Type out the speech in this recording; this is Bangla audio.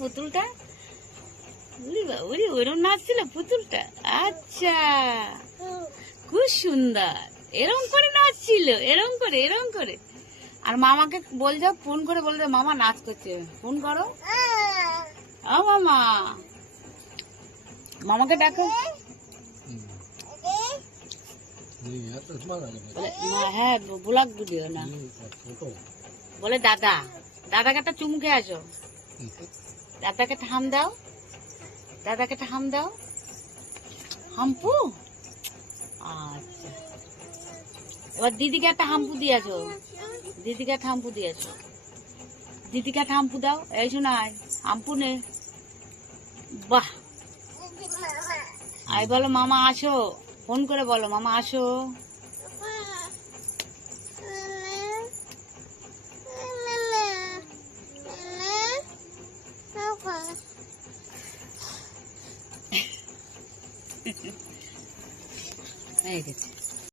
পুতুলটা ওরম নাচছিল পুতুলটা? আচ্ছা। খুব সুন্দর। এরম করে নাচছিল এরম করে এরম করে। আর মামাকে বল ফোন করে মামা নাচ করছে। ফোন করো। ও মামা। মামাকে ডাকো। হ্যাঁ না। বলে, দাদা, দাদাকে একটা চুমকে আসো। দাদাকে একটা হাম দাও। দাদাকে একটা হাম দাও। হাম্পু? আচ্ছা। এবার দিদিকে একটা হাম্পু দিয়েছ। দিদিকে একটা হাম্পু দিয়েছ। দিদিকে একটা হাম্পু দাও। এই শোনায় হাম্পু নে। বাহ। আই বলো, মামা আসো। ফোন করে বলো, মামা আসো। এই গেছে।